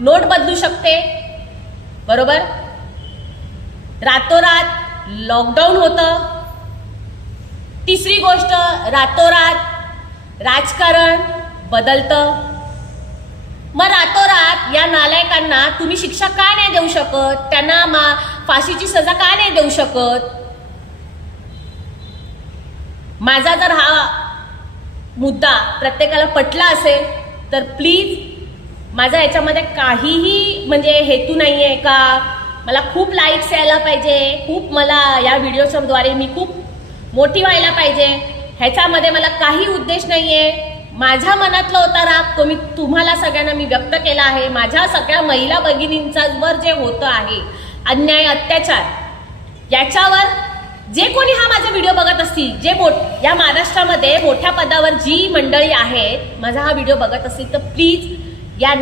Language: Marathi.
नोट बदलू शकते, बरोबर? रातोरात लॉकडाऊन होतं. तिसरी गोष्ट, रातोरात राजकारण बदलतं. मग रातोरात या नालायकांना तुम्ही शिक्षा का नाही देऊ शकत? त्यांना फाशीची सजा का नाही देऊ शकत? माझा जर हा मुद्दा प्रत्येकाला पटला असेल तर प्लीज, माझा याच्यामध्ये काहीही म्हणजे हेतू नाहीये का मला खूप लाईक्स यायला पाहिजे, खूप मला या व्हिडिओच्या द्वारे मी खूप मोठी व्हायला पाहिजे, ह्याच्यामध्ये मला काही उद्देश नाहीये. माझ्या मनातला होता राग तो मी तुम्हाला सगळ्यांना मी व्यक्त केला आहे. माझ्या सगळ्या महिला भगिनींच्यावर जे होतं आहे अन्याय, अत्याचार, याच्यावर जे कोणी हा माझा व्हिडिओ बघत असतील, जे या महाराष्ट्रामध्ये मोठ्या पदावर जी मंडळी आहेत माझा हा व्हिडिओ बघत असतील, तर प्लीज या